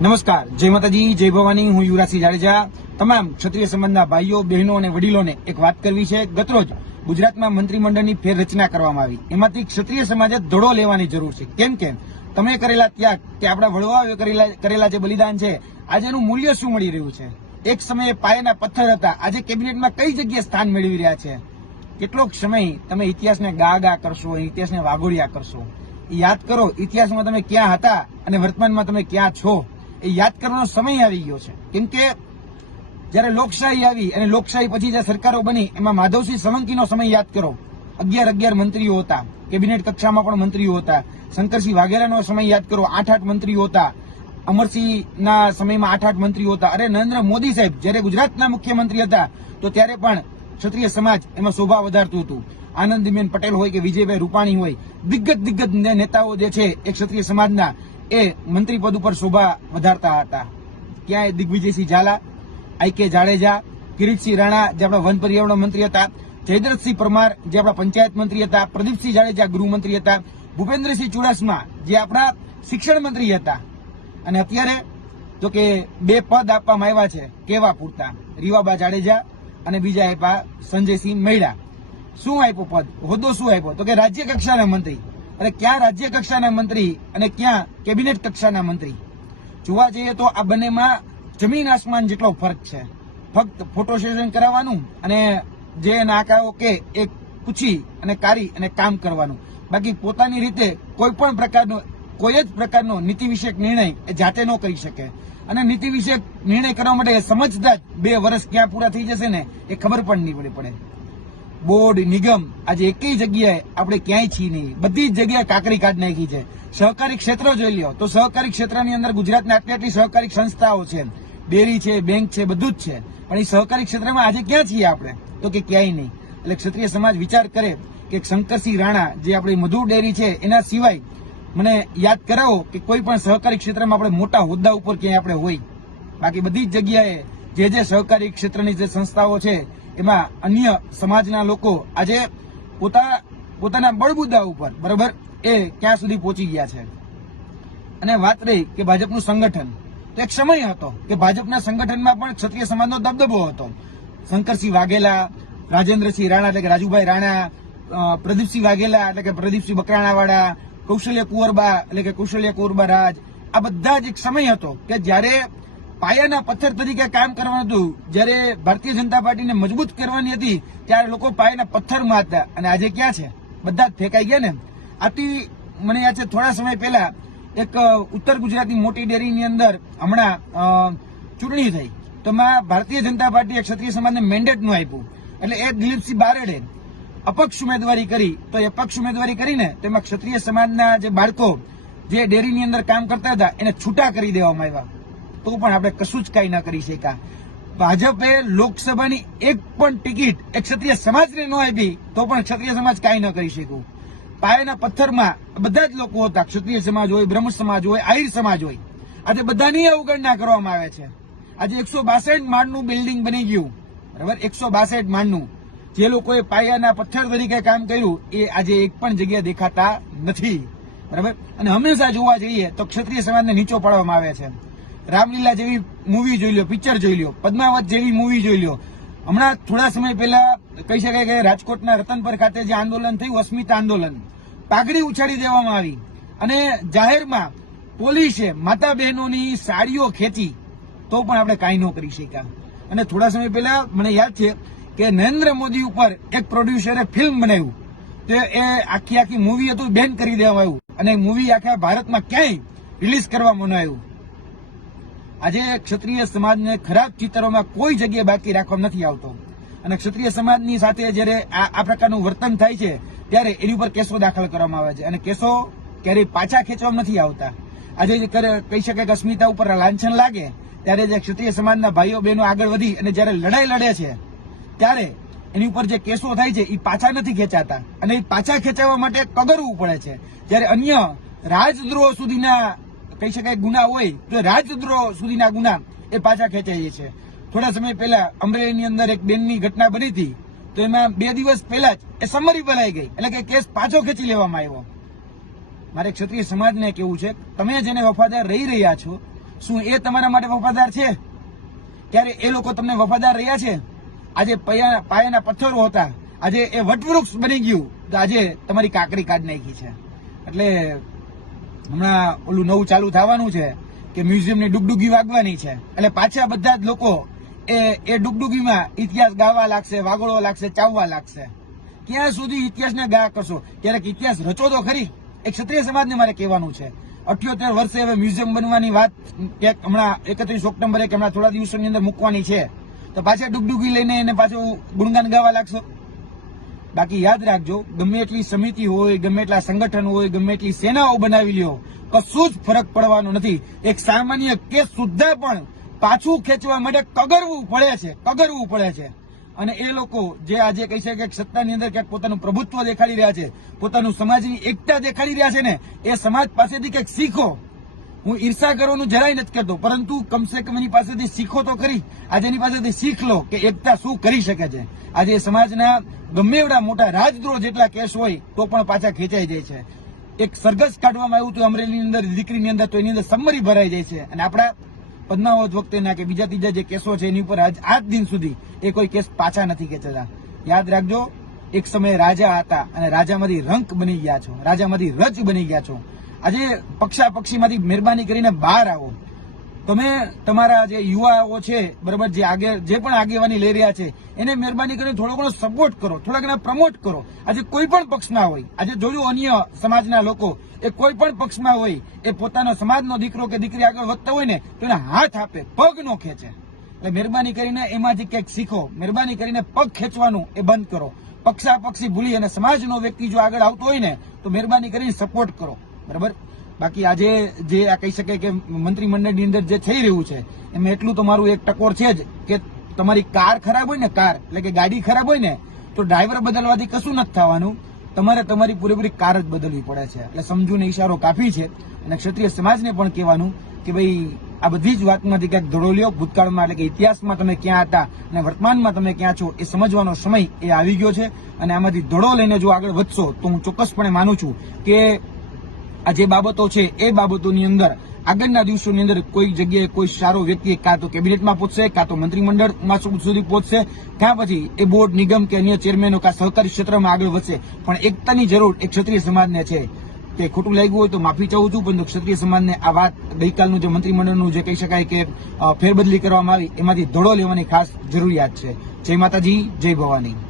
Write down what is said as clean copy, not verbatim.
નમસ્કાર, જય માતાજી, જય ભવાની. હું યુવરાજસિંહ જાડેજા. તમામ ક્ષત્રિય સમાજના ભાઈઓ, બહેનો અને વડીલોને એક વાત કરવી છે. ગતરોજ ગુજરાતમાં મંત્રીમંડળની ફેરરચના કરવામાં આવી. એમાંથી ક્ષત્રિય સમાજે ધડો લેવાની જરૂર છે. કેમ કે તમે કરેલા ત્યાગ કે આપણા વડવાઓએ કરેલા જે બલિદાન છે, આજે એનું મૂલ્ય શું મળી રહ્યું છે. એક સમયે પાયાના પથ્થર હતા, આજે કેબિનેટમાં કઈ જગ્યાએ સ્થાન મેળવી રહ્યા છે. કેટલોક સમય તમે ઇતિહાસને ગા કરશો, ઇતિહાસને વાગોળિયા કરશો. યાદ કરો, ઇતિહાસમાં તમે ક્યાં હતા અને વર્તમાનમાં તમે ક્યાં છો. એ યાદ કરવાનો સમય આવી ગયો છે. કેમ કે જયારે લોકશાહી આવી અને લોકશાહી પછી જે સરકારો બની, એમાં માધવસિંહ સોલંકીનો સમય યાદ કરો. 11 મંત્રીઓ હતા, કેબિનેટ કક્ષામાં પણ મંત્રીઓ હતા. શંકરસિંહ વાઘેલાનો સમય યાદ કરો, 8 મંત્રીઓ હતા. અમરસિંહના સમયમાં 8 મંત્રીઓ હતા. અરે નરેન્દ્ર મોદી સાહેબ જયારે ગુજરાતના મુખ્યમંત્રી હતા, તો ત્યારે પણ ક્ષત્રિય સમાજ એમાં શોભા વધારતું હતું. આનંદીબેન પટેલ હોય કે વિજયભાઈ રૂપાણી હોય, દિગ્ગજ નેતાઓ જે છે એ ક્ષત્રિય સમાજના એ મંત્રી પદ ઉપર શોભા વધારતા હતા. ક્યાંય દિગ્વિજયસિંહ ઝાલા, આઈ.કે. જાડેજા, કિરીટસિંહ રાણા જે આપણા વન પર્યાવરણ મંત્રી હતા, જયદ્રથસિંહ પરમાર જે આપણા પંચાયત મંત્રી હતા, પ્રદીપસિંહ જાડેજા ગૃહમંત્રી હતા, ભૂપેન્દ્રસિંહ ચુડાસમા જે આપણા શિક્ષણ મંત્રી હતા. અને અત્યારે તો કે 2 પદ આપવામાં આવ્યા છે કેવા પૂરતા, રીવાબા જાડેજા અને બીજા આપ્યા સંજયસિંહ મૈડા. શું આપ્યો પદ, હોદ્દો શું આપ્યો? તો કે રાજ્ય કક્ષાના મંત્રી. અને ક્યાં રાજ્ય કક્ષાના મંત્રી અને ક્યાં કેબિનેટ કક્ષાના મંત્રી? જોવા જઈએ તો આ બંનેમાં જમીન આસમાન જેટલો ફરક છે. ફક્ત ફોટો સેશન કરાવવાનું અને જે નાકાઓ કે એ પૂછી અને કાઢી અને કામ કરવાનું. બાકી પોતાની રીતે કોઈ જ પ્રકારનો નીતિ વિષયક નિર્ણય એ જાતે ન કરી શકે. અને નીતિ વિષયક નિર્ણય કરવા માટે સમજતા જ 2 વર્ષ ક્યાં પૂરા થઈ જશે ને એ ખબર પણ નહીં પડે. બોર્ડ, નિગમ આજે એકેય જગ્યાએ આપણે ક્યાંય છીએ નહીં. બધી જ જગ્યાએ કાકરી કાઢી નાખી છે. સહકારી ક્ષેત્ર જોઈ લ્યો તો સહકારી ક્ષેત્રની અંદર ગુજરાતની આટલી સહકારી સંસ્થાઓ છે, ડેરી છે, બેંક છે, બધું જ છે. પણ એ સહકારી ક્ષેત્રમાં આજે ક્યાં છીએ આપણે? તો કે ક્યાંય નહીં. એટલે ક્ષત્રિય સમાજ વિચાર કરે કે શંકરસિંહ રાણા જે આપણી મધુર ડેરી છે એના સિવાય મને યાદ કરાવો કે કોઈ પણ સહકારી ક્ષેત્રમાં આપણે મોટા હોદ્દા ઉપર ક્યાંય આપણે હોય. બાકી બધી જ જગ્યાએ જે સહકારી ક્ષેત્રની જે સંસ્થાઓ છે એમાં અન્ય સમાજના લોકો આજે પોતાના બળબુદ્દા ઉપર બરાબર એ ક્યાં સુધી પહોંચી ગયા છે. અને વાત રહી કે ભાજપનું સંગઠન, તો એક સમય હતો કે ભાજપના સંગઠનમાં પણ ક્ષત્રિય સમાજનો દબદબો હતો. શંકરસિંહ વાઘેલા, રાજેન્દ્રસિંહ રાણા એટલે કે રાજુભાઈ રાણા, પ્રદીપસિંહ વાઘેલા એટલે કે પ્રદીપસિંહ બકરાણાવાળા, કૌશલ્ય કુંવરબા એટલે કે કૌશલ્ય કુંવરબા રાજ, આ બધા જ એક સમય હતો કે જયારે પાયાના પથ્થર તરીકે કામ કરવાનું હતું. જયારે ભારતીય જનતા પાર્ટીને મજબૂત કરવાની હતી ત્યારે લોકો પાયાના પથ્થરમાં હતા. અને આજે ક્યાં છે? બધા જ ફેંકાઈ ગયા ને. આથી મને યાદ છે થોડા સમય પહેલા એક ઉત્તર ગુજરાતની મોટી ડેરીની અંદર હમણાં ચૂંટણી થઈ, તો એમાં ભારતીય જનતા પાર્ટીએ ક્ષત્રિય સમાજને મેન્ડેટ નું આપ્યું. એટલે એ દિલીપસિંહ બારડે અપક્ષ ઉમેદવારી કરી. તો એ અપક્ષ ઉમેદવારી કરીને તેમાં ક્ષત્રિય સમાજના જે બાળકો જે ડેરીની અંદર કામ કરતા હતા એને છૂટા કરી દેવામાં આવ્યા. તો પણ આપણે કશું જ કઈ ના કરી શક્યા. ભાજપે લોકસભાની એક પણ ટિકિટ એક ક્ષત્રિય સમાજને ન આપી તો પણ ક્ષત્રિય સમાજ કઈ ન કરી શક્યું. પાયાના પથ્થરમાં બધા જ લોકો હતા. ક્ષત્રિય સમાજ હોય, બ્રહ્મ સમાજ હોય, આહિર સમાજ હોય. આજે બધાની અવગણના કરવામાં આવે છે. આજે 162 માળનું બિલ્ડિંગ બની ગયું, બરાબર, 162 માળનું. જે લોકોએ પાયાના પથ્થર તરીકે કામ કર્યું એ આજે એક પણ જગ્યાએ દેખાતા નથી, બરાબર. અને હંમેશા જોવા જઈએ તો ક્ષત્રિય સમાજને નીચો પાડવામાં આવે છે. રામલીલા જેવી મૂવી જોઈ લો, પિક્ચર જોઈ લો, પદ્માવત જેવી મૂવી જોઈ લો. હમણાં થોડા સમય પહેલા કહી શકાય કે રાજકોટના રતનપર ખાતે જે આંદોલન થયું, અસ્મિતા આંદોલન, પાઘડી ઉછાળી દેવામાં આવી અને જાહેરમાં પોલીસે માતા બહેનોની સાડીઓ ખેંચી, તો પણ આપણે કાંઈ ન કરી શક્યા. અને થોડા સમય પહેલા મને યાદ છે કે નરેન્દ્ર મોદી ઉપર એક પ્રોડ્યુસરે ફિલ્મ બનાવ્યું, તો એ આખી મૂવી હતું બેન કરી દેવામાં આવ્યું અને મૂવી આખા ભારતમાં ક્યાંય રિલીઝ કરવામાં ન આવ્યું. આજે ક્ષત્રિય સમાજને ખરાબ ચિત્રોમાં કોઈ જગ્યાએ બાકી રાખવામાં નથી આવતો. અને ક્ષત્રિય સમાજની સાથે જયારે આ પ્રકારનું વર્તન થાય છે ત્યારે એની ઉપર કેસો દાખલ કરવામાં આવે છે અને કેસો ક્યારેય પાછા ખેંચવામાં નથી આવતા. આજે કહી શકાય કે અસ્મિતા ઉપર લાંછન લાગે ત્યારે જે ક્ષત્રિય સમાજના ભાઈઓ બહેનો આગળ વધી અને જયારે લડાઈ લડે છે ત્યારે એની ઉપર જે કેસો થાય છે એ પાછા નથી ખેંચાતા. અને એ પાછા ખેંચાવવા માટે કગરવું પડે છે. જયારે અન્ય રાજદ્રોહ સુધીના કહી શકાય ગુના હોય તો રાજદ્રોહ સુધીના ગુના એ પાછા ખેંચાય છે. થોડા સમય પહેલા અમરેલીની અંદર એક બેનની ઘટના બની હતી, તો એમાં 2 દિવસ પહેલા જ એ સમરી ભરાઈ ગઈ, એટલે કે કેસ પાછો ખેંચી લેવામાં આવ્યો. મારે ક્ષત્રિય સમાજને કેવું છે, તમે જેને વફાદાર રહી રહ્યા છો શું એ તમારા માટે વફાદાર છે? ત્યારે એ લોકો તમને વફાદાર રહ્યા છે? આજે પાયાના પથ્થરો હતા, આજે એ વટવૃક્ષ બની ગયું, તો આજે તમારી કાકડી કાઢી નાખી છે. એટલે હમણાં ઓલું નવું ચાલુ થવાનું છે કે મ્યુઝિયમની ડુગડુગી વાગવાની છે, એટલે પાછા બધા જ લોકો એ ડુગડુગીમાં ઇતિહાસ ગાવા લાગશે, વાગોળવા લાગશે, ચાવવા લાગશે. ક્યાં સુધી ઇતિહાસને ગા કરશો? ક્યારેક ઇતિહાસ રચો તો ખરી. એક ક્ષત્રિય સમાજને મારે કહેવાનું છે, 78 વર્ષે હવે મ્યુઝિયમ બનવાની વાત હમણાં 31 ઓક્ટોબરે કે હમણાં થોડા દિવસોની અંદર મૂકવાની છે, તો પાછા ડુગડુગી લઈને એને પાછું ગુણગાન ગાવા લાગશો. બાકી યાદ રાખજો, ગમે એટલી સમિતિ હોય, ગમે એટલા સંગઠન હોય, ગમે એટલી સેનાઓ બનાવી લ્યો, કશું જ ફરક પડવાનો નથી. એક સામાન્ય કેસ સુદ્ધા પણ પાછું ખેંચવા માટે કગરવું પડે છે. અને એ લોકો જે આજે કહી શકે કે સત્તાની અંદર ક્યાંક પોતાનું પ્રભુત્વ દેખાડી રહ્યા છે, પોતાનું સમાજની એકતા દેખાડી રહ્યા છે ને, એ સમાજ પાસેથી કંઈક શીખો. હું ઈર્ષા કરવાનું જરાય નથી કરતો, પરંતુ કમસે કમ એની પાસેથી શીખો તો ખરી. આજે એની પાસેથી શીખ લો કે એકતા શું કરી શકે છે. આજે સમાજના ગમે એવડા મોટા રાજદ્રોહ જેટલા કેસ હોય તો પણ પાછા ખેંચાઈ જાય છે. એક સરઘસ કાઢવામાં આવ્યું હતું અમરેલીની અંદર, દીકરીની અંદર, તો એની અંદર સમરી ભરાઈ જાય છે. અને આપણા પદ્માવત વખતેના કે બીજા ત્રીજા જે કેસો છે એની ઉપર આજ દિન સુધી એ કોઈ કેસ પાછા નથી ખેંચાતા. યાદ રાખજો, એક સમયે રાજા હતા અને રાજામાંથી રંક બની ગયા છો, રાજામાંથી રજ બની ગયા છો. આજે પક્ષાપક્ષીમાંથી મહેરબાની કરીને બહાર આવો. તમે તમારા જે યુવાઓ છે, બરાબર, જે પણ આગેવાની લઈ રહ્યા છે એને મહેરબાની કરીને થોડો ઘણો સપોર્ટ કરો, થોડા ઘણા પ્રમોટ કરો. આજે કોઈ પણ પક્ષમાં હોય, આજે જોયું અન્ય સમાજના લોકો એ કોઈ પણ પક્ષમાં હોય, એ પોતાનો સમાજનો દીકરો કે દીકરી આગળ વધતા હોય ને તો એને હાથ આપે, પગ નો ખેંચે. એટલે મહેરબાની કરીને એમાંથી કંઈક શીખો. મહેરબાની કરીને પગ ખેંચવાનું એ બંધ કરો. પક્ષાપક્ષી ભૂલી અને સમાજનો વ્યક્તિ જો આગળ આવતો હોય ને તો મહેરબાની કરીને સપોર્ટ કરો, બરાબર. બાકી આજે જે આ કહી શકાય કે મંત્રીમંડળની અંદર જે થઈ રહ્યું છે એમાં એટલું તો મારું એક ટકોર છે જ કે તમારી કાર ખરાબ હોય ને, કાર એટલે કે ગાડી ખરાબ હોય ને, તો ડ્રાઈવર બદલવાથી કશું નથી થવાનું, તમારે તમારી પૂરેપૂરી કાર જ બદલવી પડે છે. એટલે સમજૂને ઈશારો કાફી છે. અને ક્ષત્રિય સમાજને પણ કહેવાનું કે ભાઈ આ બધી જ વાતમાંથી ક્યાંક ધડો લ્યો. ભૂતકાળમાં એટલે કે ઇતિહાસમાં તમે ક્યાં હતા અને વર્તમાનમાં તમે ક્યાં છો એ સમજવાનો સમય એ આવી ગયો છે. અને આમાંથી ધડો લઈને જો આગળ વધશો તો હું ચોક્કસપણે માનું છું કે આ જે બાબતો છે એ બાબતોની અંદર આગળના દિવસોની અંદર કોઈ જગ્યાએ કોઈ સારો વ્યક્તિ કાં તો કેબિનેટમાં પહોંચશે, કાં તો મંત્રીમંડળમાં સુધી પહોંચશે, કાં પછી એ બોર્ડ, નિગમ કે અન્ય ચેરમેનો કાં સહકારી ક્ષેત્રમાં આગળ વધશે. પણ એકતાની જરૂર એક ક્ષત્રિય સમાજને છે. તે ખોટું લાગ્યું હોય તો માફી ચાહું છું, પરંતુ ક્ષત્રિય સમાજને આ વાત ગઈકાલનું જે મંત્રીમંડળનું જે કહી શકાય કે ફેરબદલી કરવામાં આવી એમાંથી ધડો લેવાની ખાસ જરૂરિયાત છે. જય માતાજી, જય ભવાની.